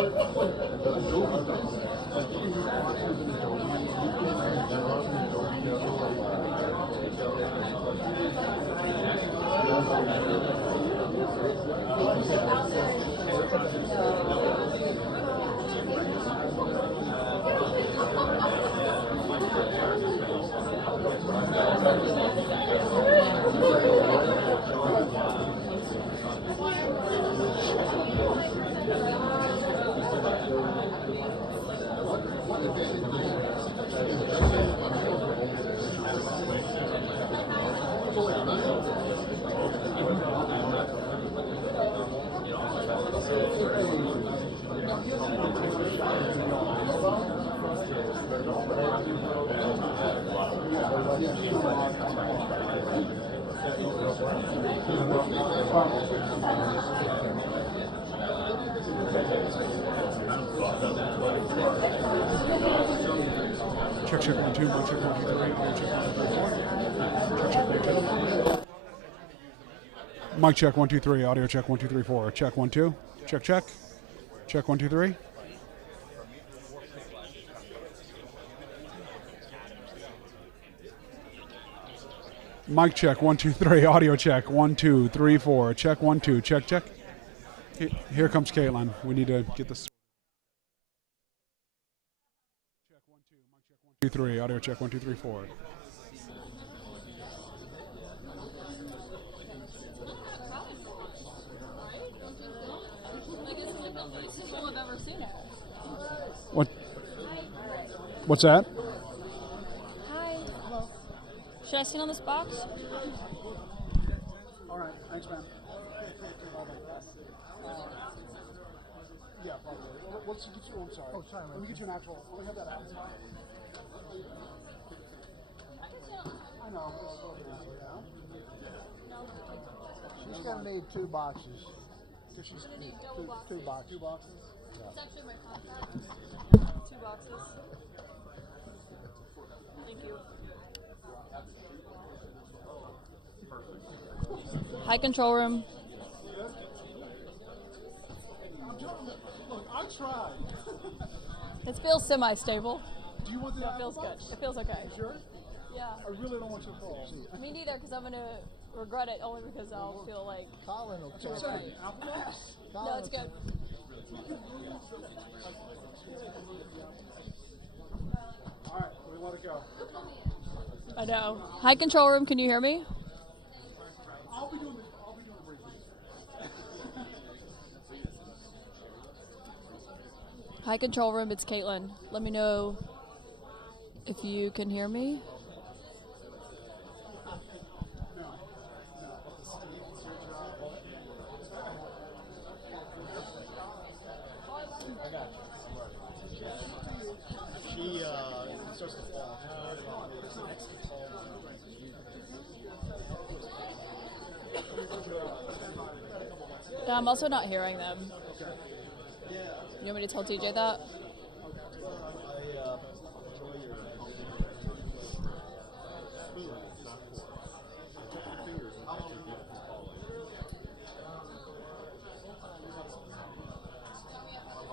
Check, check, 1, 2, mic check, 1, 2, 3, audio check, 1, 2, 3, 4. Check, check, 1, 2. Mic check, 1, 2, 3, audio check, 1, 2, 3, 4. Check, 1, 2. Check, check. Check, 1, 2, 3. Mic check, 1, 2, 3, audio check, 1, 2, 3, 4. Check, 1, 2, check, check. Here comes Caitlin. We need to get this. Check, 1, 2, mic check, 1, 2, 3, audio check, 1, 2, 3, 4. I've ever seen it. What's that? Hi. Well, should I sit on this box? All right, thanks, man. Yeah, probably. Let's get you. I'm sorry. Oh, sorry. Let me get you an actual. Let me have that out. I know. She's gonna need 2 boxes. She's gonna need double boxes. 2 boxes. 2 boxes. It's actually my contract. 2 boxes. Thank you. High control room. Look, I tried. It feels semi-stable. Do you want the No, it feels good. It feels okay. You sure? Yeah. I really don't want you to fall. Me neither, because I'm gonna regret it only because I'll feel like. Colin will take Right. it. No, it's good. All right, we let it go. I know. High control room. Can you hear me? I'll be doing the briefing. High control room. It's Caitlin. Let me know if you can hear me. She starts to fall. Yeah, I'm also not hearing them. You want me to tell TJ that?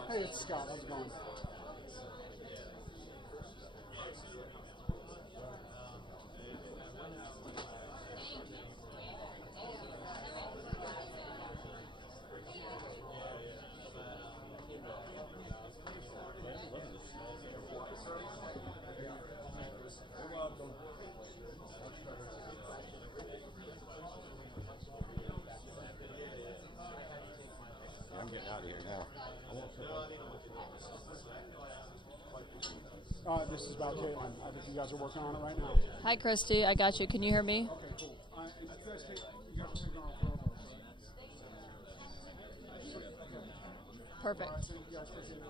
Hey, it's Scott. How's it going? I'm getting out of here now. This is about Caitlin. I think you guys are working on it right now. Hi, Christy. I got you. Can you hear me? Okay, cool. And you guys are taking on photos, right? Perfect. Thank you guys for doing it.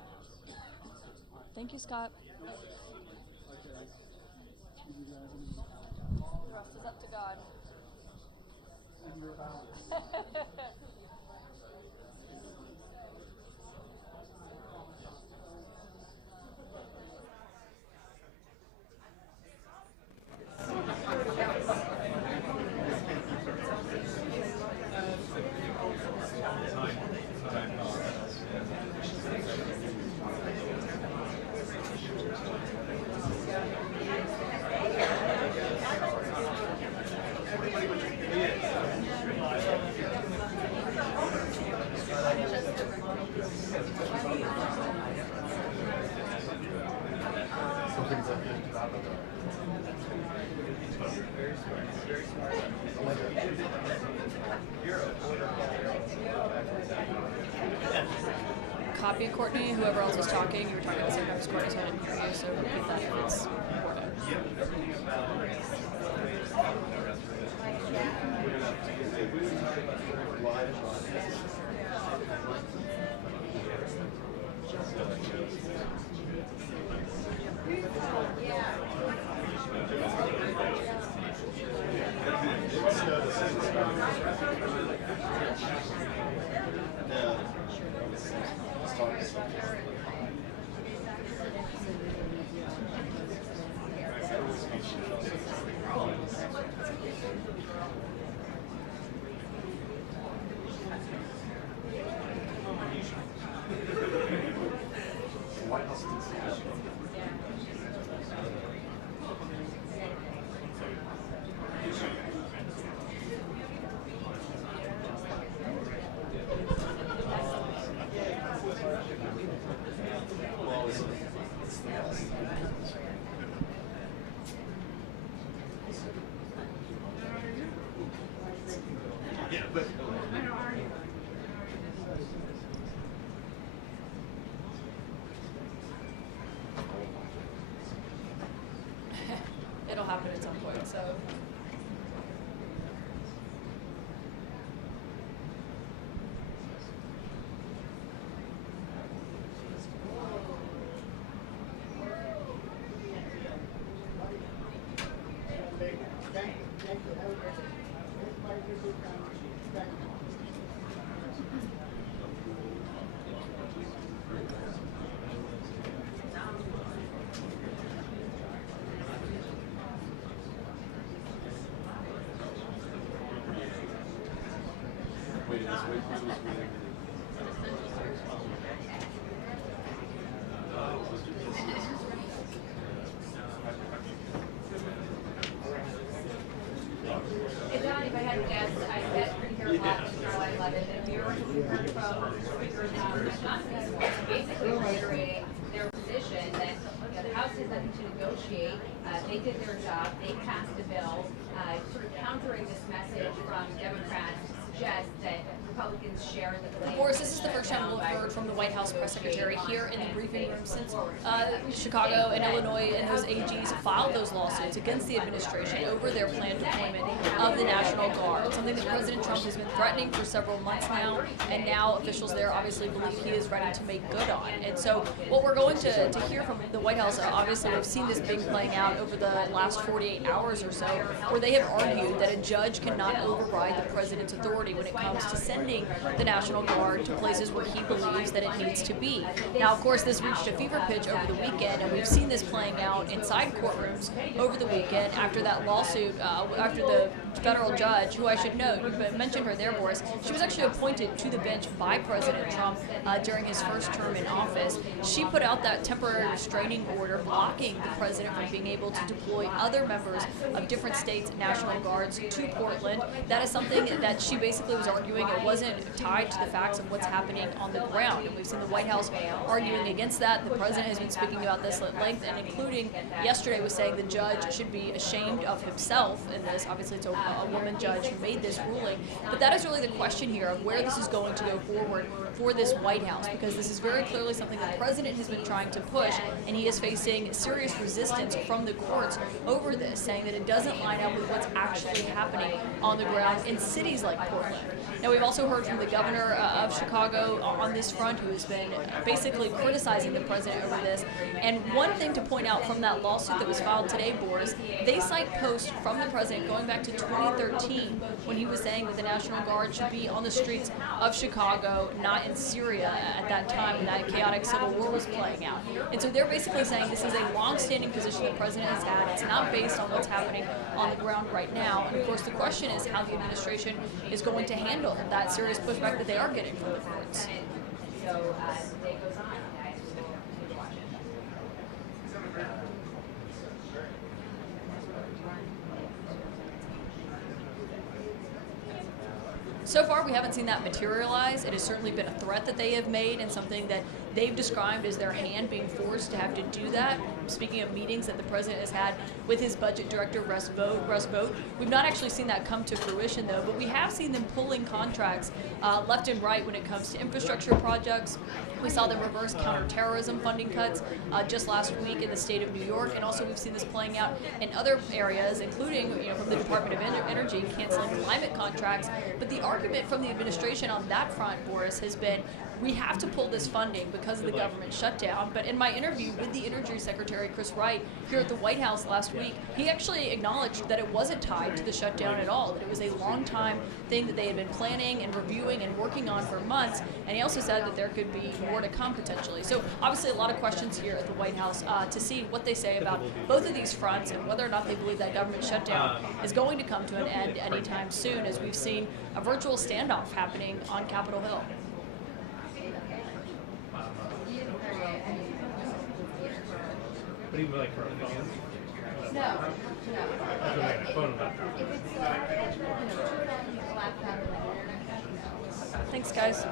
Thank you, Scott. Okay. The rest is up to God. And you're out. Copy it, Courtney. Whoever else was talking, you were talking at the same time as Courtney, so I didn't hear you. So repeat that if it's important. It'll happen at some point, so. If I had to guess, I bet hear a lot from Karoline Leavitt, and we were heard from basically reiterating their position that the House has nothing to negotiate. They did their job. They passed a bill, sort of countering this message from Democrats to suggest that Republicans share in the blame. Boris, this is the first time we've heard from the White House press secretary here in the briefing room since Chicago and Illinois and those AGs filed those lawsuits against the administration over their planned deployment of the National Guard, something that President Trump has been threatening for several months now, and now officials there obviously believe he is ready to make good on. And so what we're going to hear from the White House, obviously we've seen this being playing out over the last 48 hours or so, where they have argued that a judge cannot override the president's authority when it comes to sending the National Guard to places where he believes that it needs to be. Now, of course, this reached a fever pitch over the weekend, and we've seen this playing out inside courtrooms over the weekend after that lawsuit, after the federal judge, who I should note, you mentioned her there, Boris, she was actually appointed to the bench by President Trump during his first term in office. She put out that temporary restraining order blocking the president from being able to deploy other members of different states' National Guards to Portland. That is something that she basically was arguing it wasn't tied to the facts of what's happening on the ground. And we've seen the White House arguing against that. The president has been speaking about this at length, and including yesterday was saying the judge should be ashamed of himself in this. Obviously, it's a woman judge who made this ruling. But that is really the question here of where this is going to go forward for this White House, because this is very clearly something the president has been trying to push, and he is facing serious resistance from the courts over this, saying that it doesn't line up with what's actually happening on the ground in cities like Portland. Now, we've also heard from the governor of Chicago on this front, who has been basically criticizing the president over this. And one thing to point out from that lawsuit that was filed today, Boris, they cite posts from the president going back to 2013 when he was saying that the National Guard should be on the streets of Chicago, not in Syria at that time when that chaotic civil war was playing out. And so they're basically saying this is a long-standing position the president has had. It's not based on what's happening on the ground right now. And of course, the question is how the administration is going to handle that serious pushback that they are getting from the courts. So the day goes on, guys. We'll watch it. So far, we haven't seen that materialize. It has certainly been a threat that they have made and something that they've described as their hand being forced to have to do that. Speaking of meetings that the president has had with his budget director, Russ Vogt, we've not actually seen that come to fruition, though, but we have seen them pulling contracts left and right when it comes to infrastructure projects. We saw them reverse counterterrorism funding cuts just last week in the state of New York, and also we've seen this playing out in other areas, including from the Department of Energy canceling climate contracts. But the argument from the administration on that front, Boris, has been we have to pull this funding because of the government shutdown. But in my interview with the Energy Secretary, Chris Wright, here at the White House last week, he actually acknowledged that it wasn't tied to the shutdown at all, that it was a long time thing that they had been planning and reviewing and working on for months. And he also said that there could be more to come potentially. So obviously a lot of questions here at the White House to see what they say about both of these fronts and whether or not they believe that government shutdown is going to come to an end anytime soon, as we've seen a virtual standoff happening on Capitol Hill. But even like for a phone? No, That's what I mean, a phone about. if it's a laptop and Thanks, guys. I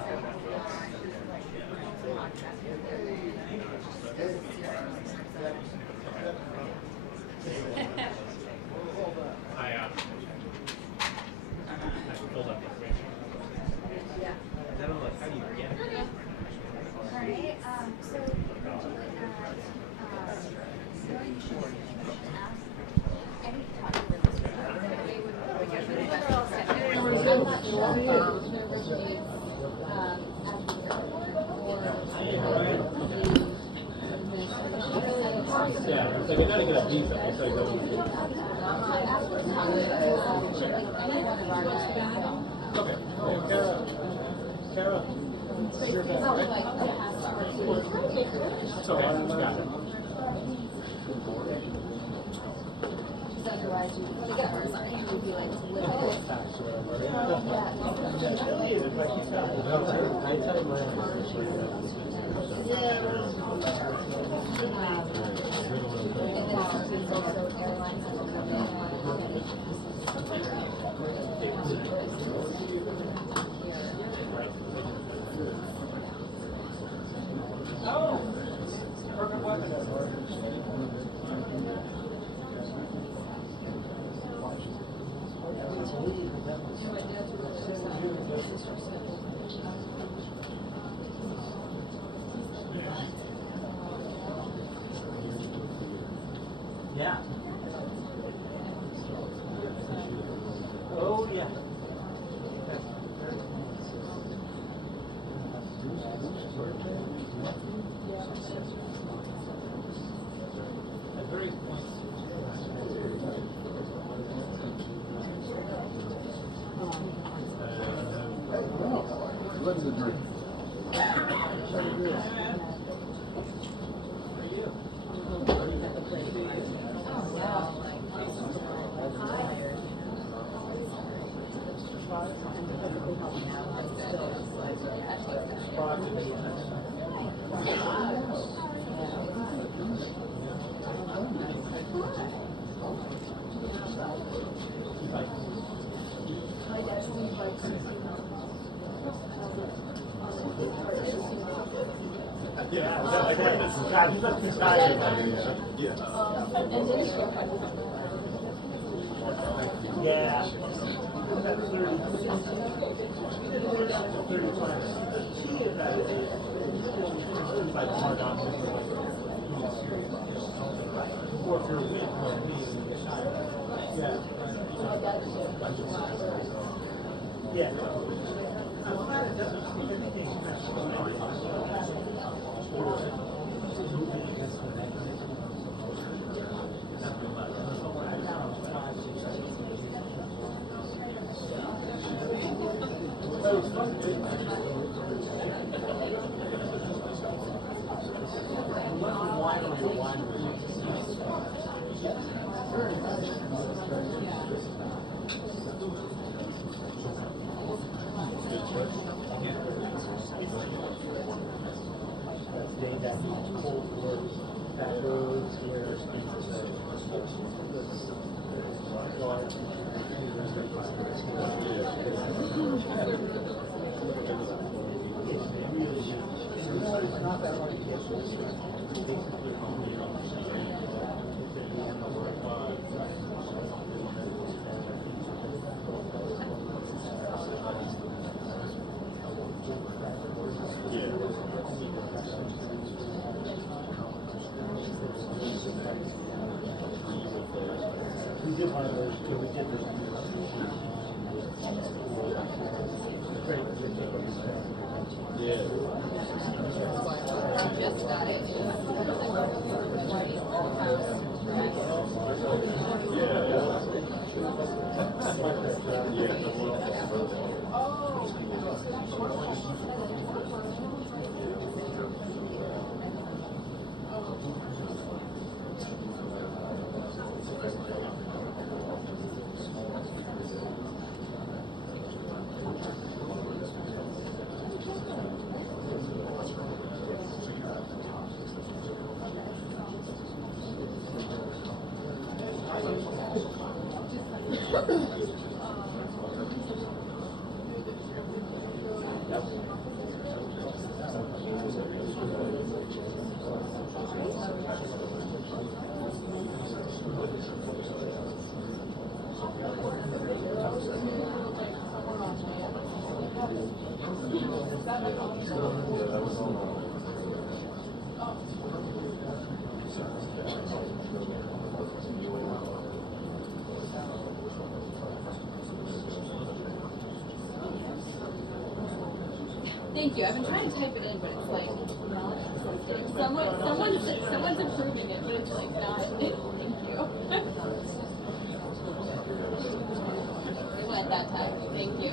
pulled up the page. And then I'm like, how do you get it? Alright, so you should ask any topic with this I'm not sure if Yeah, it's like you're not gonna get a visa, it's like Kara, you're back, right? So, got it. Otherwise, you would be like Yeah. Oh, yeah. At various points. What's the drink? We did one of those too. We did this. Just got it. Thank you. I've been trying to type it in, but it's like someone's approving it, but it's like not. Thank you. It went that time. Thank you.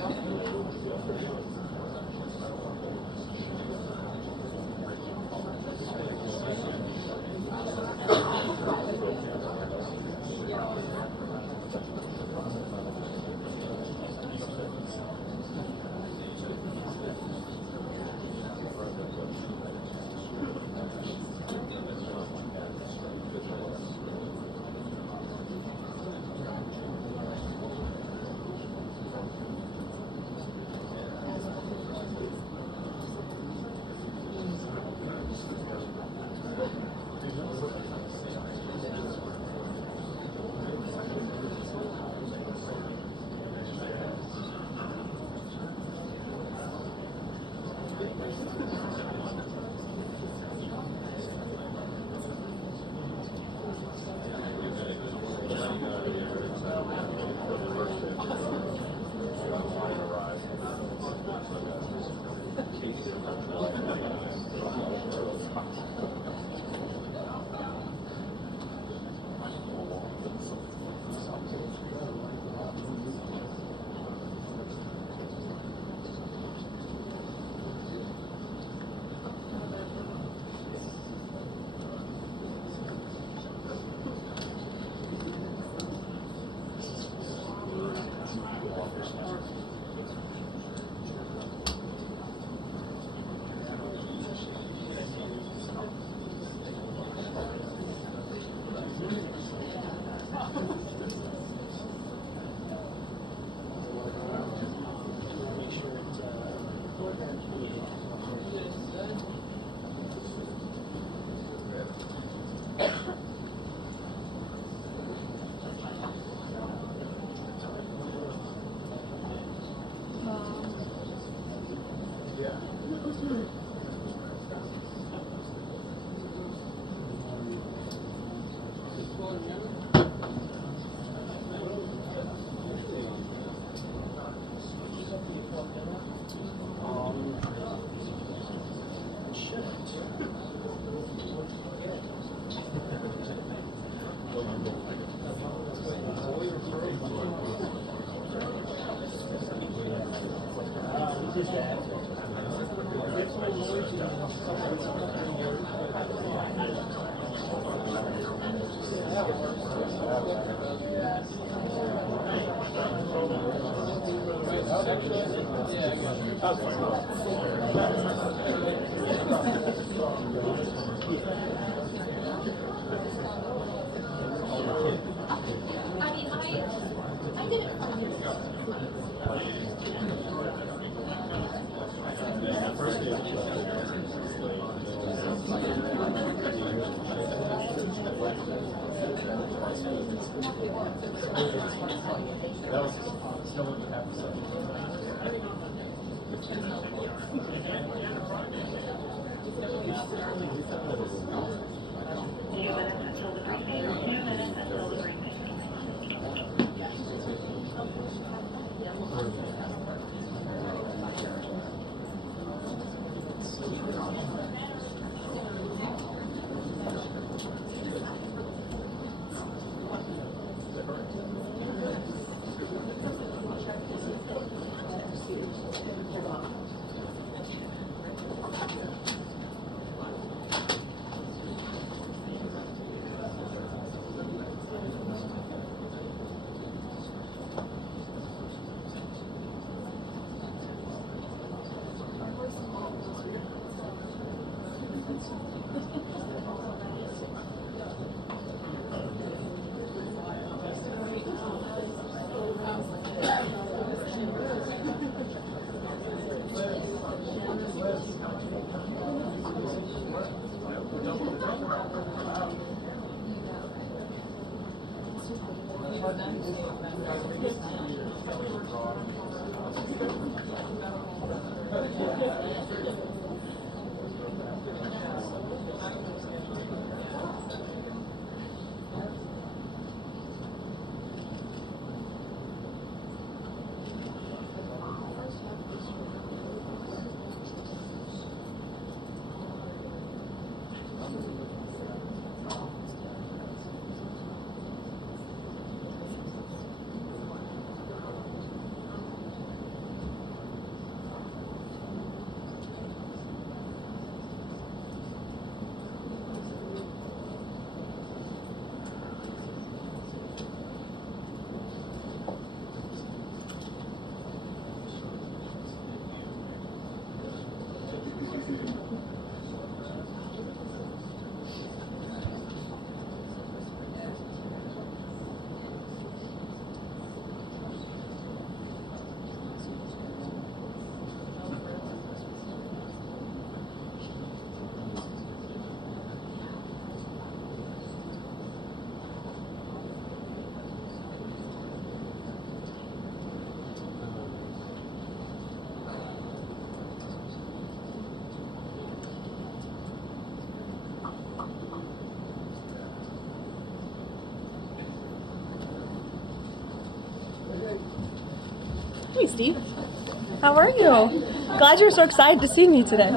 Hey, Steve. How are you? Glad you're so excited to see me today.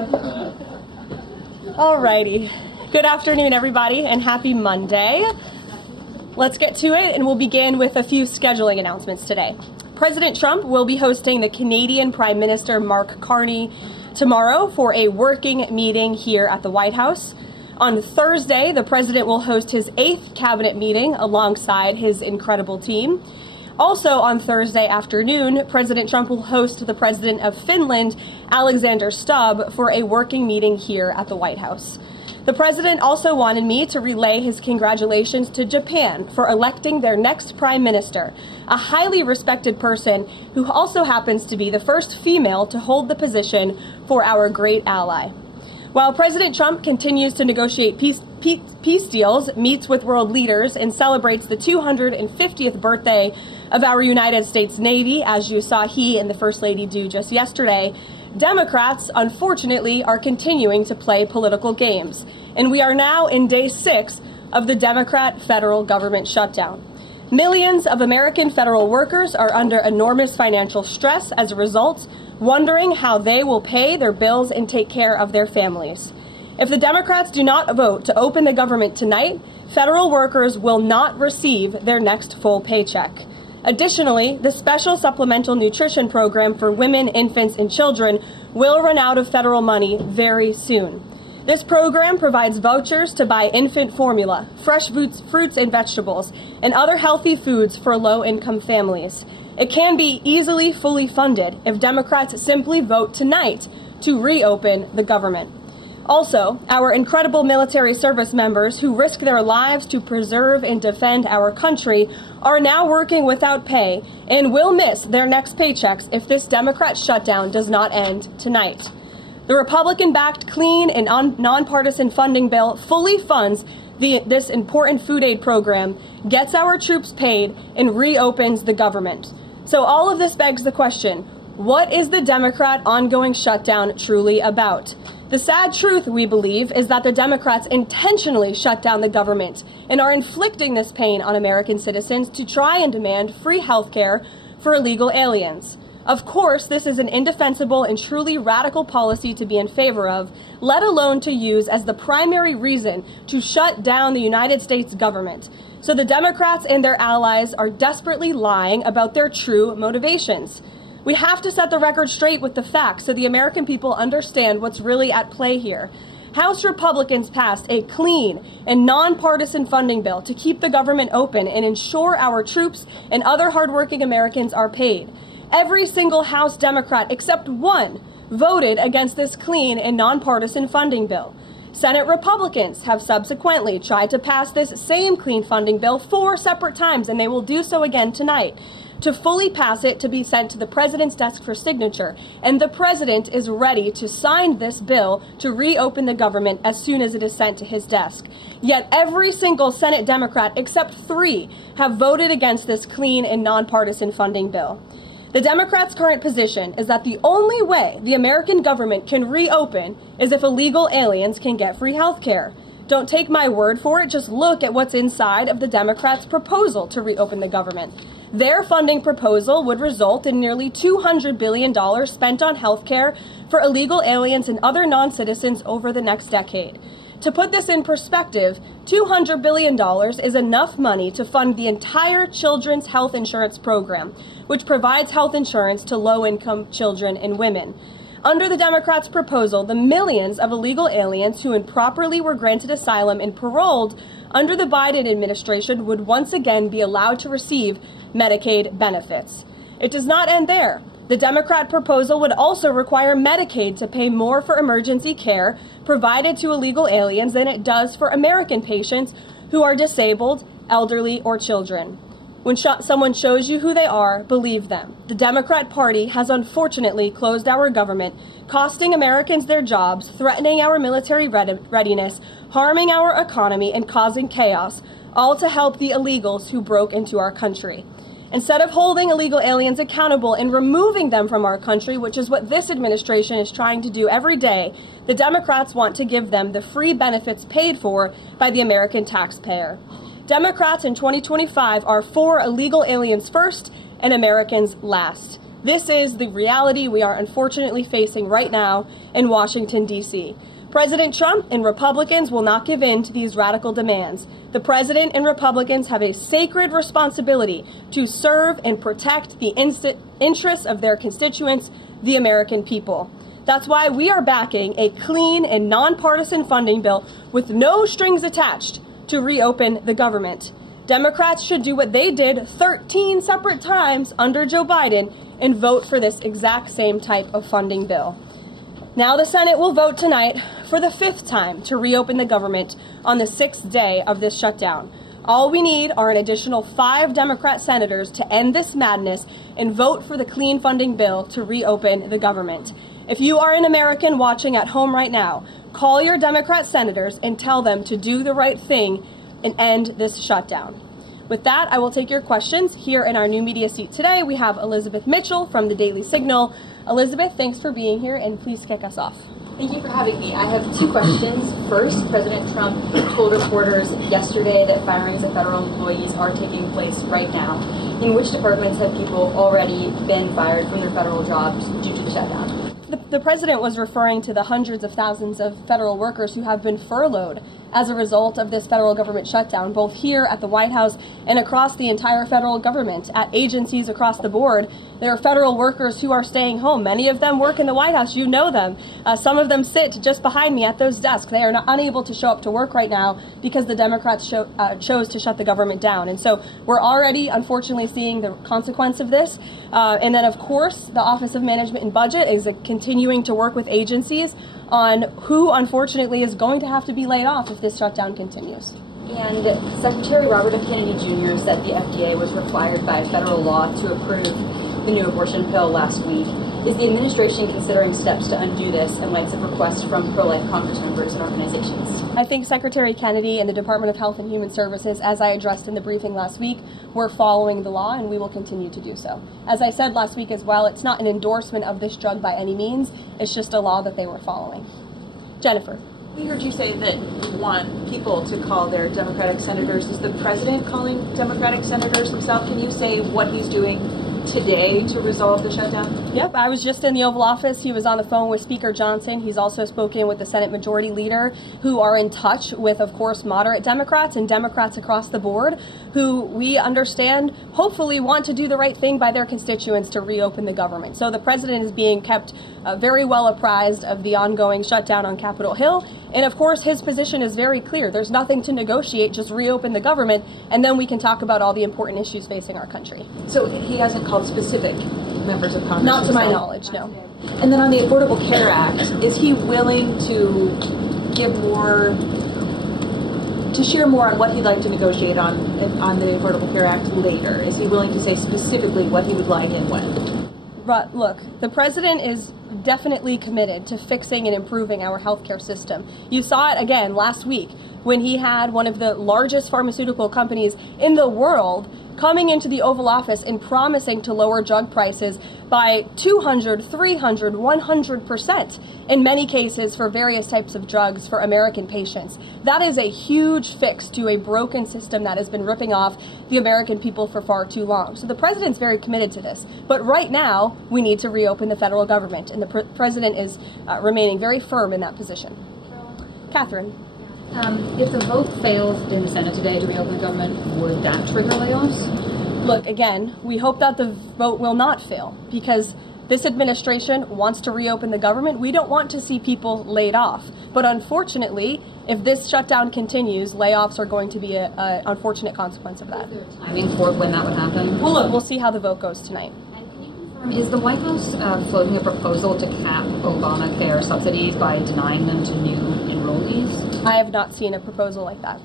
Alrighty. Good afternoon, everybody, and happy Monday. Let's get to it, and we'll begin with a few scheduling announcements today. President Trump will be hosting the Canadian Prime Minister Mark Carney tomorrow for a working meeting here at the White House. On Thursday, the president will host his 8th cabinet meeting alongside his incredible team. Also on Thursday afternoon, President Trump will host the president of Finland, Alexander Stubb, for a working meeting here at the White House. The president also wanted me to relay his congratulations to Japan for electing their next prime minister, a highly respected person who also happens to be the first female to hold the position for our great ally. While President Trump continues to negotiate peace deals, meets with world leaders, and celebrates the 250th birthday of our United States Navy, as you saw he and the First Lady do just yesterday, Democrats, unfortunately, are continuing to play political games. And we are now in day 6 of the Democrat federal government shutdown. Millions of American federal workers are under enormous financial stress as a result, wondering how they will pay their bills and take care of their families. If the Democrats do not vote to open the government tonight, federal workers will not receive their next full paycheck. Additionally, the special supplemental nutrition program for women, infants, and children will run out of federal money very soon. This program provides vouchers to buy infant formula, fresh fruits and vegetables, and other healthy foods for low-income families. It can be easily fully funded if Democrats simply vote tonight to reopen the government. Also, our incredible military service members who risk their lives to preserve and defend our country are now working without pay and will miss their next paychecks if this Democrat shutdown does not end tonight. The Republican-backed clean and nonpartisan funding bill fully funds this important food aid program, gets our troops paid, and reopens the government. So all of this begs the question, what is the Democrat ongoing shutdown truly about? The sad truth, we believe, is that the Democrats intentionally shut down the government and are inflicting this pain on American citizens to try and demand free health care for illegal aliens. Of course, this is an indefensible and truly radical policy to be in favor of, let alone to use as the primary reason to shut down the United States government. So the Democrats and their allies are desperately lying about their true motivations. We have to set the record straight with the facts so the American people understand what's really at play here. House Republicans passed a clean and nonpartisan funding bill to keep the government open and ensure our troops and other hardworking Americans are paid. Every single House Democrat except one voted against this clean and nonpartisan funding bill. Senate Republicans have subsequently tried to pass this same clean funding bill 4 separate times, and they will do so again tonight, to fully pass it to be sent to the president's desk for signature. And the president is ready to sign this bill to reopen the government as soon as it is sent to his desk. Yet every single Senate Democrat except 3 have voted against this clean and nonpartisan funding bill. The Democrats' current position is that the only way the American government can reopen is if illegal aliens can get free health care. Don't take my word for it, just look at what's inside of the Democrats' proposal to reopen the government. Their funding proposal would result in nearly $200 billion spent on health care for illegal aliens and other non-citizens over the next decade. To put this in perspective, $200 billion is enough money to fund the entire children's health insurance program, which provides health insurance to low-income children and women. Under the Democrats' proposal, the millions of illegal aliens who improperly were granted asylum and paroled under the Biden administration would once again be allowed to receive Medicaid benefits. It does not end there. The Democrat proposal would also require Medicaid to pay more for emergency care provided to illegal aliens than it does for American patients who are disabled, elderly, or children. When someone shows you who they are, believe them. The Democrat Party has unfortunately closed our government, costing Americans their jobs, threatening our military readiness, harming our economy, and causing chaos, all to help the illegals who broke into our country. Instead of holding illegal aliens accountable and removing them from our country, which is what this administration is trying to do every day, the Democrats want to give them the free benefits paid for by the American taxpayer. Democrats in 2025 are for illegal aliens first and Americans last. This is the reality we are unfortunately facing right now in Washington, D.C. President Trump and Republicans will not give in to these radical demands. The president and Republicans have a sacred responsibility to serve and protect the interests of their constituents, the American people. That's why we are backing a clean and nonpartisan funding bill with no strings attached to reopen the government. Democrats should do what they did 13 separate times under Joe Biden and vote for this exact same type of funding bill. Now the Senate will vote tonight for the 5th time to reopen the government on the 6th day of this shutdown. All we need are an additional 5 Democrat senators to end this madness and vote for the clean funding bill to reopen the government. If you are an American watching at home right now, call your Democrat senators and tell them to do the right thing and end this shutdown. With that, I will take your questions. Here in our new media seat today, we have Elizabeth Mitchell from the Daily Signal. Elizabeth, thanks for being here, and please kick us off. Thank you for having me. I have 2 questions. First, President Trump told reporters yesterday that firings of federal employees are taking place right now. In which departments have people already been fired from their federal jobs due to the shutdown? The president was referring to the hundreds of thousands of federal workers who have been furloughed as a result of this federal government shutdown, both here at the White House and across the entire federal government. At agencies across the board, there are federal workers who are staying home. Many of them work in the White House. You know them. Some of them sit just behind me at those desks. They are unable to show up to work right now because the Democrats chose to shut the government down. And so we're already, unfortunately, seeing the consequence of this. And then, of course, the Office of Management and Budget is continuing to work with agencies on who, unfortunately, is going to have to be laid off if this shutdown continues. And Secretary Robert F. Kennedy Jr. said the FDA was required by federal law to approve the new abortion pill last week. Is the administration considering steps to undo this in light of requests from pro-life Congress members and organizations? I think Secretary Kennedy and the Department of Health and Human Services, as I addressed in the briefing last week, were following the law, and we will continue to do so. As I said last week as well, it's not an endorsement of this drug by any means. It's just a law that they were following. Jennifer. We heard you say that you want people to call their Democratic senators. Is the president calling Democratic senators himself? Can you say what he's doing today to resolve the shutdown? Yep, I was just in the Oval Office. He was on the phone with Speaker Johnson. He's also spoken with the Senate Majority Leader, who are in touch with, of course, moderate Democrats and Democrats across the board, who we understand hopefully want to do the right thing by their constituents to reopen the government. So the president is being kept very well apprised of the ongoing shutdown on Capitol Hill. And of course, his position is very clear. There's nothing to negotiate, just reopen the government, and then we can talk about all the important issues facing our country. So he hasn't called specific members of Congress? Not to my knowledge, no. And then on the Affordable Care Act, is he willing to give more, to share more on what he'd like to negotiate on the Affordable Care Act later? Is he willing to say specifically what he would like and when? But look, the president is definitely committed to fixing and improving our healthcare system. You saw it again last week when he had one of the largest pharmaceutical companies in the world coming into the Oval Office and promising to lower drug prices by 200, 300, 100% in many cases for various types of drugs for American patients. That is a huge fix to a broken system that has been ripping off the American people for far too long. So the president's very committed to this. But right now, we need to reopen the federal government, and the president is remaining very firm in that position. Catherine. If the vote fails in the Senate today to reopen the government, would that trigger layoffs? Look, again, we hope that the vote will not fail because this administration wants to reopen the government. We don't want to see people laid off. But unfortunately, if this shutdown continues, layoffs are going to be an unfortunate consequence of that. Is there timing for when that would happen? Well, look, we'll see how the vote goes tonight. Is the White House floating a proposal to cap Obamacare subsidies by denying them to new enrollees? I have not seen a proposal like that.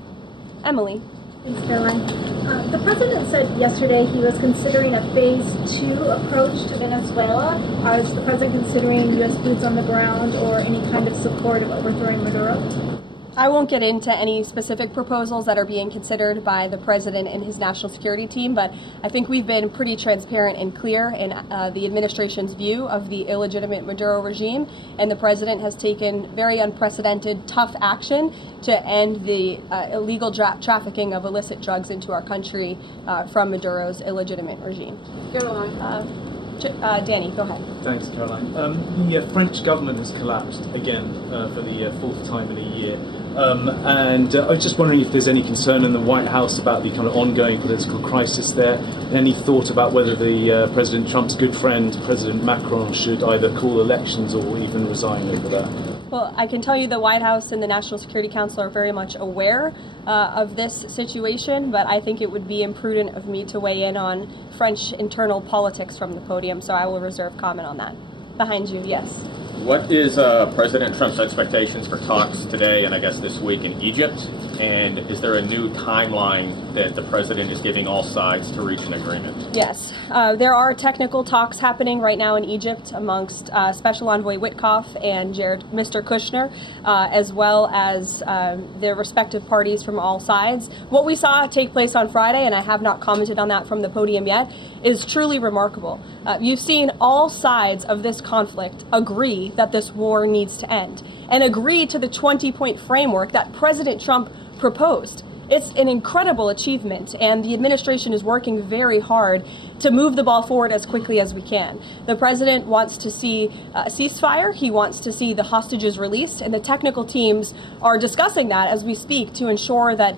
Emily. Thanks, Caroline. The president said yesterday he was considering a phase 2 approach to Venezuela. Is the president considering U.S. boots on the ground or any kind of support of overthrowing Maduro? I won't get into any specific proposals that are being considered by the president and his national security team, but I think we've been pretty transparent and clear in the administration's view of the illegitimate Maduro regime, and the president has taken very unprecedented, tough action to end the illegal trafficking of illicit drugs into our country from Maduro's illegitimate regime. Danny, go ahead. Thanks, Caroline. The French government has collapsed again for the fourth time in a year. And I was just wondering if there's any concern in the White House about the kind of ongoing political crisis there. Any thought about whether the President Trump's good friend, President Macron, should either call elections or even resign over that? Well, I can tell you the White House and the National Security Council are very much aware of this situation, but I think it would be imprudent of me to weigh in on French internal politics from the podium, so I will reserve comment on that. Behind you, yes. What is President Trump's expectations for talks today and I guess this week in Egypt? And is there a new timeline that the president is giving all sides to reach an agreement? Yes. There are technical talks happening right now in Egypt amongst Special Envoy Witkoff and Mr. Kushner, as well as their respective parties from all sides. What we saw take place on Friday, and I have not commented on that from the podium yet, is truly remarkable. You've seen all sides of this conflict agree that this war needs to end and agree to the 20-point framework that President Trump proposed. It's an incredible achievement, and the administration is working very hard to move the ball forward as quickly as we can. The president wants to see a ceasefire. He wants to see the hostages released, and the technical teams are discussing that as we speak to ensure that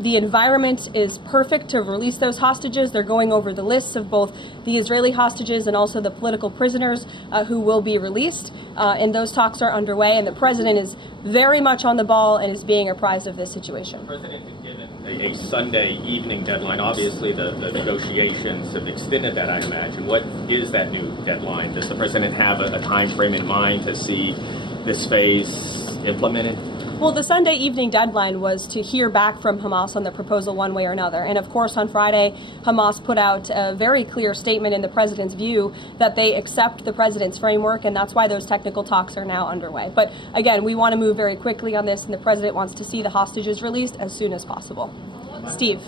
the environment is perfect to release those hostages. They're going over the lists of both the Israeli hostages and also the political prisoners who will be released, and those talks are underway, and the president is very much on the ball and is being apprised of this situation. President has given a Sunday evening deadline. Obviously, the negotiations have extended that, I imagine. What is that new deadline? Does the president have a time frame in mind to see this phase implemented? Well, the Sunday evening deadline was to hear back from Hamas on the proposal one way or another. And of course, on Friday, Hamas put out a very clear statement in the president's view that they accept the president's framework, and that's why those technical talks are now underway. But again, we want to move very quickly on this, and the president wants to see the hostages released as soon as possible. Steve.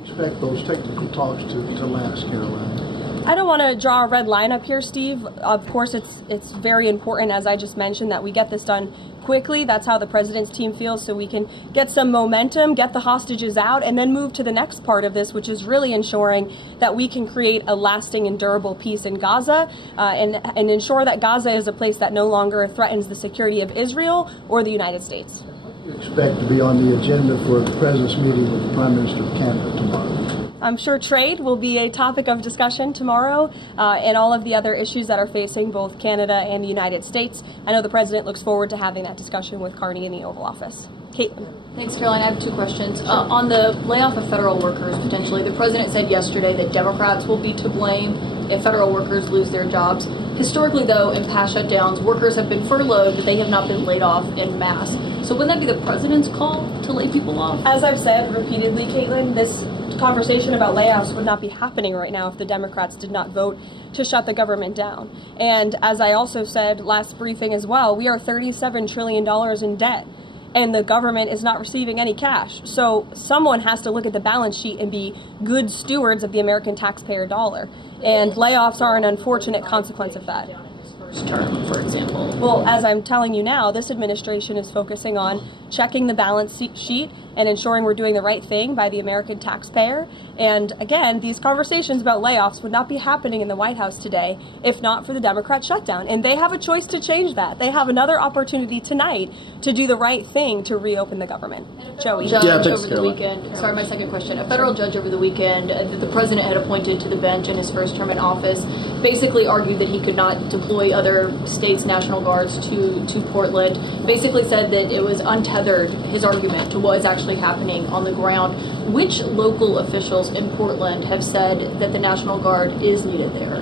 Expect those technical talks to last, Caroline? I don't want to draw a red line up here, Steve. Of course, it's very important, as I just mentioned, that we get this done quickly. That's how the president's team feels, so we can get some momentum, get the hostages out, and then move to the next part of this, which is really ensuring that we can create a lasting and durable peace in Gaza and ensure that Gaza is a place that no longer threatens the security of Israel or the United States. You expect to be on the agenda for the president's meeting with the Prime Minister of Canada tomorrow? I'm sure trade will be a topic of discussion tomorrow and all of the other issues that are facing both Canada and the United States. I know the president looks forward to having that discussion with Carney in the Oval Office. Caitlin. Thanks, Caroline. I have two questions. On the layoff of federal workers, potentially, the president said yesterday that Democrats will be to blame if federal workers lose their jobs. Historically, though, in past shutdowns, workers have been furloughed, but they have not been laid off en masse. So wouldn't that be the president's call to lay people off? As I've said repeatedly, Caitlin, this conversation about layoffs would not be happening right now if the Democrats did not vote to shut the government down. And as I also said last briefing as well, we are $37 trillion in debt, and the government is not receiving any cash. So someone has to look at the balance sheet and be good stewards of the American taxpayer dollar. And layoffs are an unfortunate consequence of that. Term, for example. Well, as I'm telling you now, this administration is focusing on checking the balance sheet and ensuring we're doing the right thing by the American taxpayer. And again, these conversations about layoffs would not be happening in the White House today if not for the Democrat shutdown. And they have a choice to change that. They have another opportunity tonight to do the right thing to reopen the government. Joey. Judge over the weekend. Sorry, my second question. A federal judge over the weekend that the president had appointed to the bench in his first term in office basically argued that he could not deploy other states' National Guards to Portland. Basically said that it was untethered, his argument, to what is actually happening on the ground. Which local officials in Portland have said that the National Guard is needed there?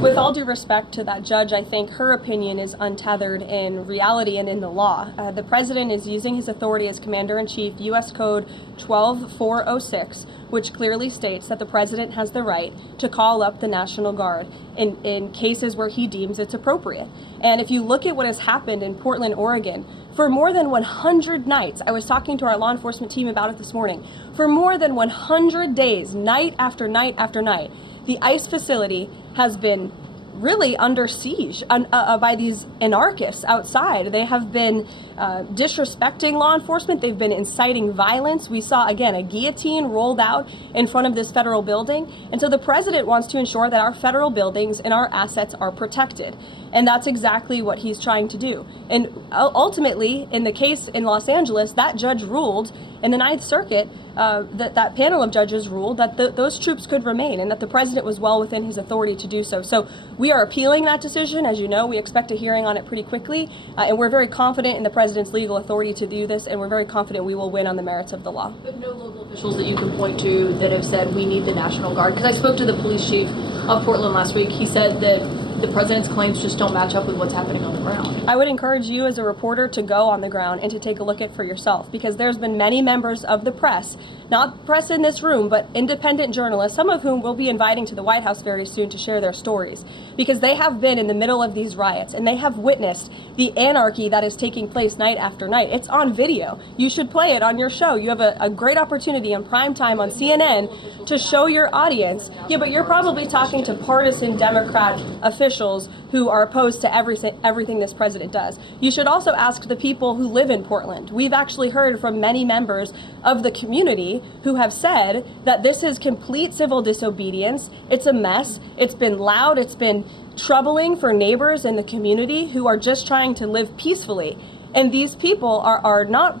With all due respect to that judge, I think her opinion is untethered in reality and in the law. The president is using his authority as Commander-in-Chief, U.S. Code 12406, which clearly states that the president has the right to call up the National Guard in cases where he deems it's appropriate. And if you look at what has happened in Portland, Oregon, for more than 100 nights, I was talking to our law enforcement team about it this morning, for more than 100 days, night after night after night, the ICE facility has been really under siege by these anarchists outside. They have been disrespecting law enforcement. They've been inciting violence. We saw, again, a guillotine rolled out in front of this federal building. And so the president wants to ensure that our federal buildings and our assets are protected. And that's exactly what he's trying to do. And ultimately, in the case in Los Angeles, that judge ruled in the Ninth Circuit, that panel of judges ruled that those troops could remain and that the president was well within his authority to do so. So we are appealing that decision. As you know, we expect a hearing on it pretty quickly, and we're very confident in the president's legal authority to do this, and we're very confident we will win on the merits of the law. But no local officials that you can point to that have said we need the National Guard? Because I spoke to the police chief of Portland last week. He said that the president's claims just don't match up with what's happening on the ground. I would encourage you as a reporter to go on the ground and to take a look at it for yourself, because there's been many members of the press, not press in this room, but independent journalists, some of whom we'll be inviting to the White House very soon to share their stories, because they have been in the middle of these riots and they have witnessed the anarchy that is taking place night after night. It's on video. You should play it on your show. You have a great opportunity in prime time on CNN to show your audience. Yeah, but you're probably talking to partisan Democrat officials who are opposed to everything this president does. You should also ask the people who live in Portland. We've actually heard from many members of the community who have said that this is complete civil disobedience. It's a mess. It's been loud. It's been troubling for neighbors in the community who are just trying to live peacefully. And these people are not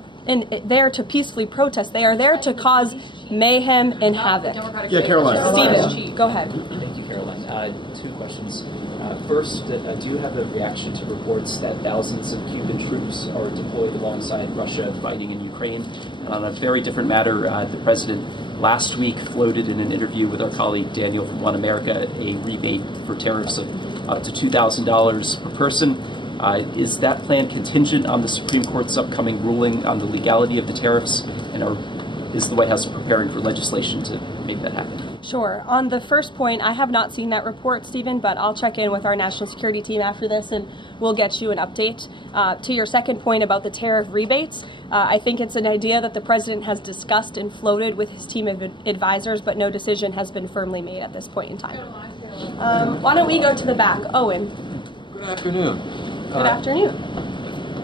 there to peacefully protest. They are there to cause mayhem and havoc. Yeah, Caroline. Stephen, go ahead. Thank you, Caroline. Two questions. First, do you have a reaction to reports that thousands of Cuban troops are deployed alongside Russia fighting in Ukraine? And on a very different matter, the president last week floated in an interview with our colleague Daniel from One America a rebate for tariffs of up to $2,000 per person. Is that plan contingent on the Supreme Court's upcoming ruling on the legality of the tariffs, and is the White House preparing for legislation to make that happen? Sure. On the first point, I have not seen that report, Stephen, but I'll check in with our national security team after this and we'll get you an update. To your second point about the tariff rebates, I think it's an idea that the president has discussed and floated with his team of advisors, but no decision has been firmly made at this point in time. Why don't we go to the back? Owen. Good afternoon. Good afternoon.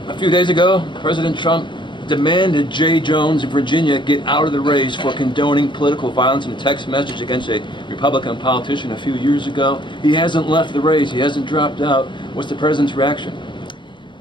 A few days ago, President Trump demanded Jay Jones of Virginia get out of the race for condoning political violence in a text message against a Republican politician a few years ago. He hasn't left the race. He hasn't dropped out. What's the president's reaction?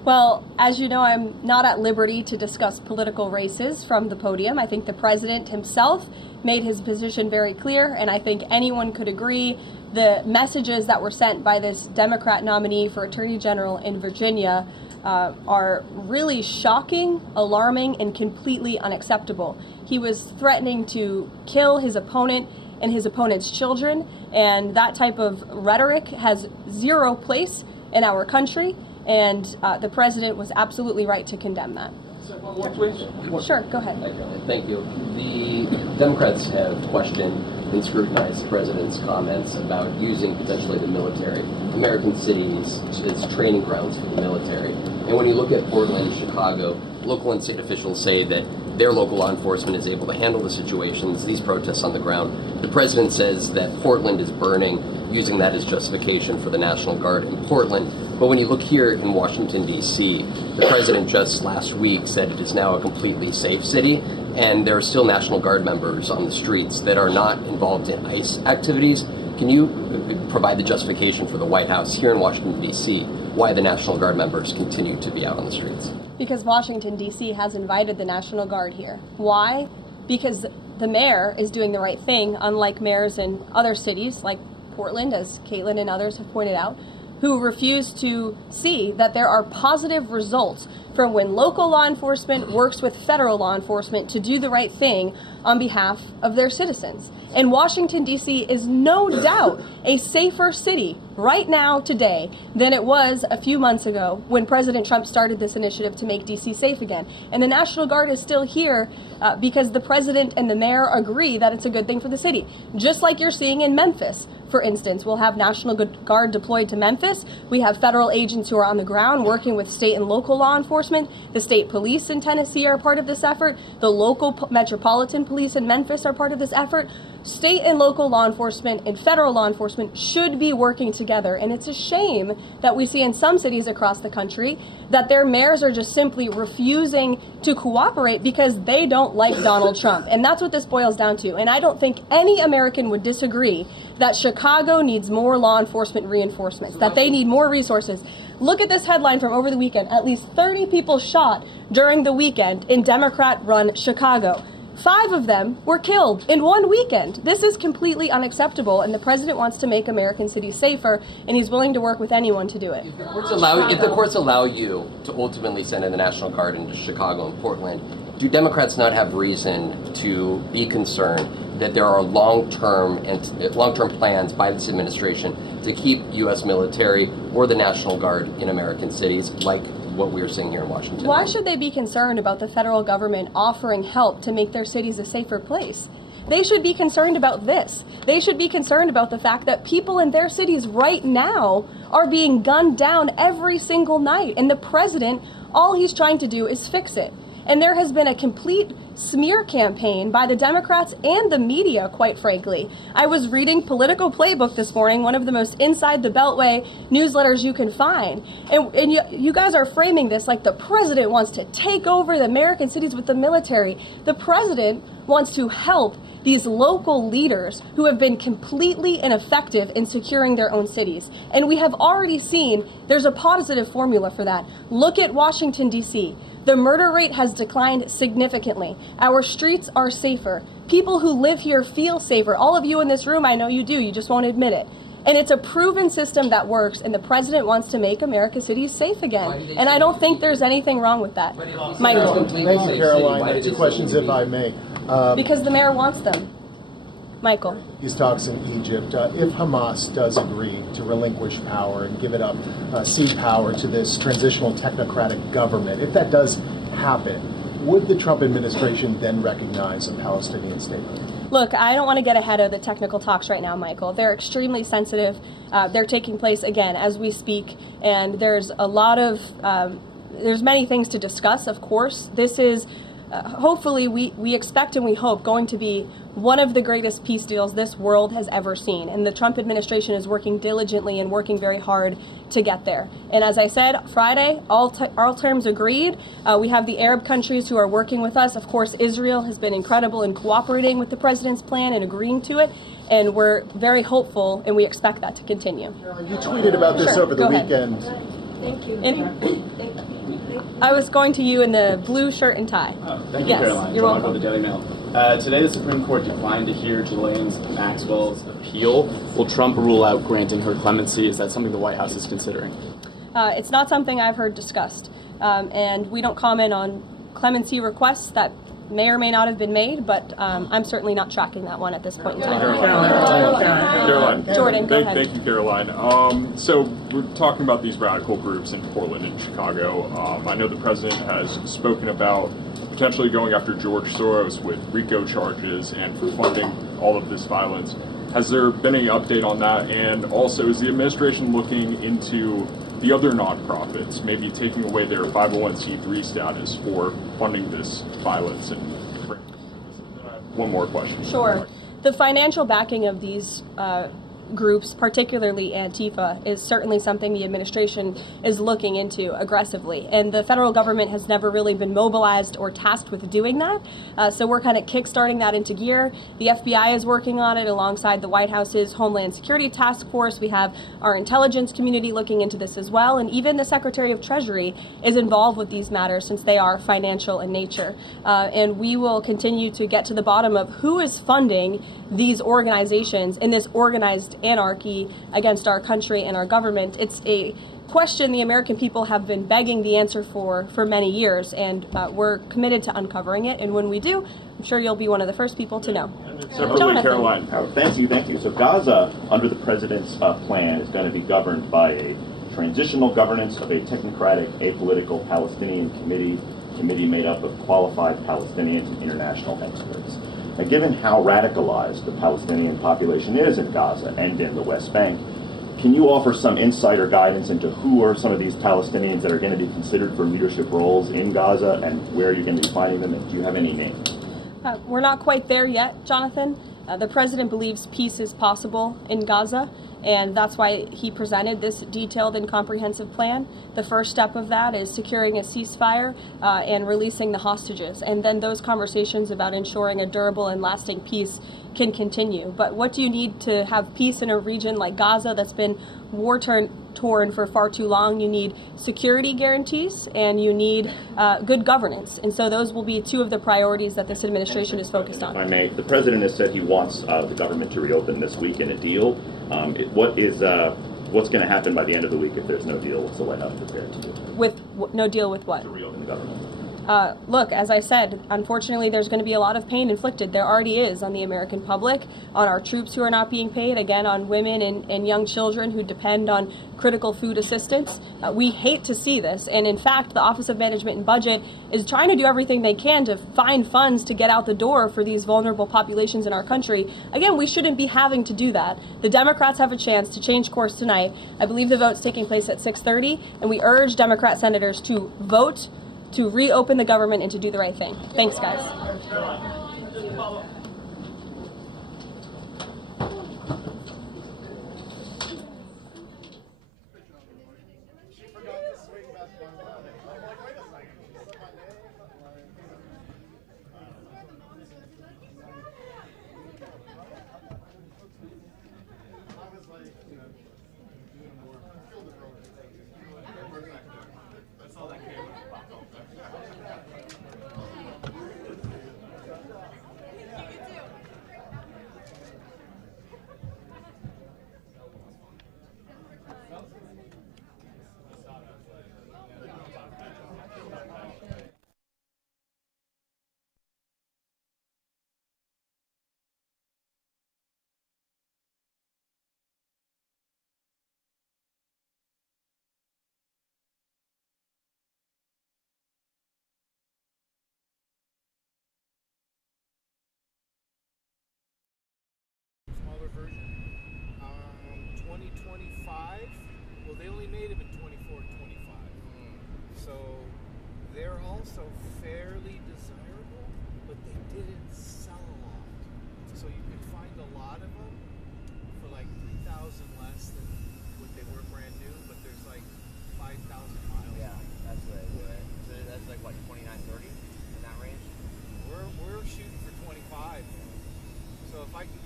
Well, as you know, I'm not at liberty to discuss political races from the podium. I think the president himself made his position very clear, and I think anyone could agree the messages that were sent by this Democrat nominee for Attorney General in Virginia are really shocking, alarming, and completely unacceptable. He was threatening to kill his opponent and his opponent's children, and that type of rhetoric has zero place in our country, and the president was absolutely right to condemn that. One more, please. Sure, go ahead. Thank you. The Democrats have questioned and scrutinized the president's comments about using potentially the military, American cities, as training grounds for the military. And when you look at Portland, Chicago, local and state officials say that their local law enforcement is able to handle the situations, these protests on the ground. The president says that Portland is burning, using that as justification for the National Guard in Portland. But when you look here in Washington, D.C., the president just last week said it is now a completely safe city, and there are still National Guard members on the streets that are not involved in ICE activities. Can you provide the justification for the White House here in Washington, D.C., why the National Guard members continue to be out on the streets? Because Washington, D.C. has invited the National Guard here. Why? Because the mayor is doing the right thing, unlike mayors in other cities like Portland, as Caitlin and others have pointed out, who refuse to see that there are positive results from when local law enforcement works with federal law enforcement to do the right thing on behalf of their citizens. And Washington, D.C. is no doubt a safer city right now today than it was a few months ago when President Trump started this initiative to make D.C. safe again. And the National Guard is still here because the president and the mayor agree that it's a good thing for the city. Just like you're seeing in Memphis, for instance. We'll have National Guard deployed to Memphis. We have federal agents who are on the ground working with state and local law enforcement. The state police in Tennessee are part of this effort. The local metropolitan police in Memphis are part of this effort. State and local law enforcement and federal law enforcement should be working together. And it's a shame that we see in some cities across the country that their mayors are just simply refusing to cooperate because they don't like Donald Trump. And that's what this boils down to. And I don't think any American would disagree that Chicago needs more law enforcement reinforcements, that they need more resources. Look at this headline from over the weekend. At least 30 people shot during the weekend in Democrat-run Chicago. 5 of them were killed in one weekend. This is completely unacceptable, and the president wants to make American cities safer, and he's willing to work with anyone to do it. If the courts allow you to ultimately send in the National Guard into Chicago and Portland, do Democrats not have reason to be concerned that there are long-term plans by this administration to keep U.S. military or the National Guard in American cities, like what we're seeing here in Washington? Why should they be concerned about the federal government offering help to make their cities a safer place? They should be concerned about this. They should be concerned about the fact that people in their cities right now are being gunned down every single night. And the president, all he's trying to do is fix it. And there has been a complete smear campaign by the Democrats and the media, quite frankly. I was reading Political Playbook this morning, one of the most inside the Beltway newsletters you can find. And you guys are framing this like the president wants to take over the American cities with the military. The president wants to help these local leaders who have been completely ineffective in securing their own cities. And we have already seen there's a positive formula for that. Look at Washington, D.C. The murder rate has declined significantly. Our streets are safer. People who live here feel safer. All of you in this room, I know you do. You just won't admit it. And it's a proven system that works, and the president wants to make America's cities safe again. And I don't think there's anything wrong with that. Michael. Thank you, Karoline. 2 questions, if I may. Because the mayor wants them. Michael. These talks in Egypt, if Hamas does agree to relinquish power and give it up, cede power to this transitional technocratic government, if that does happen, would the Trump administration then recognize a Palestinian state? Look, I don't want to get ahead of the technical talks right now, Michael. They're extremely sensitive. They're taking place, again, as we speak, and there's a lot of, there's many things to discuss, of course. This is, hopefully, we expect and we hope, going to be one of the greatest peace deals this world has ever seen. And the Trump administration is working diligently and working very hard to get there. And as I said, Friday, all terms agreed. We have the Arab countries who are working with us. Of course, Israel has been incredible in cooperating with the president's plan and agreeing to it. And we're very hopeful, and we expect that to continue. You tweeted about this over the weekend. Thank you. I was going to you in the blue shirt and tie. Thank you, yes, Caroline. You're welcome. The Daily Mail. Today, the Supreme Court declined to hear Ghislaine Maxwell's appeal. Will Trump rule out granting her clemency? Is that something the White House is considering? It's not something I've heard discussed, and we don't comment on clemency requests that may or may not have been made, but I'm certainly not tracking that one at this point in time. Caroline. Jordan, go ahead. Thank you, Caroline. So we're talking about these radical groups in Portland and Chicago. I know the president has spoken about potentially going after George Soros with RICO charges and for funding all of this violence. Has there been any update on that? And also, is the administration looking into the other nonprofits, maybe taking away their 501c3 status for funding this violence? And one more question. Sure. The financial backing of these groups, particularly Antifa, is certainly something the administration is looking into aggressively. And the federal government has never really been mobilized or tasked with doing that. So we're kind of kickstarting that into gear. The FBI is working on it alongside the White House's Homeland Security Task Force. We have our intelligence community looking into this as well. And even the Secretary of Treasury is involved with these matters since they are financial in nature. And we will continue to get to the bottom of who is funding these organizations in this organized anarchy against our country and our government. It's a question the American people have been begging the answer for many years, and we're committed to uncovering it. And when we do, I'm sure you'll be one of the first people to know. Separately, Caroline. Thank you. So Gaza, under the president's plan, is going to be governed by a transitional governance of a technocratic, apolitical Palestinian committee made up of qualified Palestinians and international experts. Now, given how radicalized the Palestinian population is in Gaza and in the West Bank, can you offer some insight or guidance into who are some of these Palestinians that are going to be considered for leadership roles in Gaza, and where you're going to be finding them, and do you have any names? We're not quite there yet, Jonathan. The president believes peace is possible in Gaza, and that's why he presented this detailed and comprehensive plan. The first step of that is securing a ceasefire and releasing the hostages, and then those conversations about ensuring a durable and lasting peace can continue. But what do you need to have peace in a region like Gaza that's been war-torn for far too long? You need security guarantees, and you need good governance. And so those will be two of the priorities that this administration is focused on. If I may, the president has said he wants the government to reopen this week in a deal. What's going to happen by the end of the week if there's no deal? What's the White House prepared to do? With no deal with what? To reopen the government. Look, as I said, unfortunately, there's going to be a lot of pain inflicted. There already is on the American public, on our troops who are not being paid, again, on women and young children who depend on critical food assistance. We hate to see this. And in fact, the Office of Management and Budget is trying to do everything they can to find funds to get out the door for these vulnerable populations in our country. Again, we shouldn't be having to do that. The Democrats have a chance to change course tonight. I believe the vote's taking place at 6:30, and we urge Democrat senators to vote to reopen the government and to do the right thing. Thanks, guys.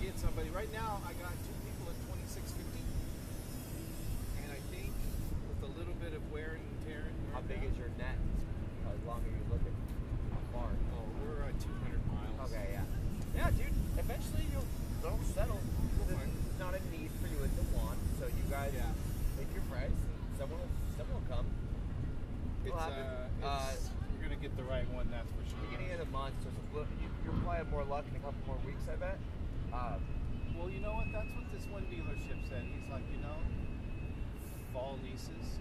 get somebody. Right now, I got 2 people at $26.50, and I think with a little bit of wear and tear. How big is your net? How long are you looking? How far? Oh, we're at 200 miles. Okay, yeah. Yeah, dude, eventually they'll settle. There's not a need for you at the want, so you guys take your price and someone will come. You're going to get the right one, that's for sure. Beginning of the month, so you'll probably have more luck in a couple more weeks, I bet. Well, you know what? That's what this one dealership said. He's like, fall leases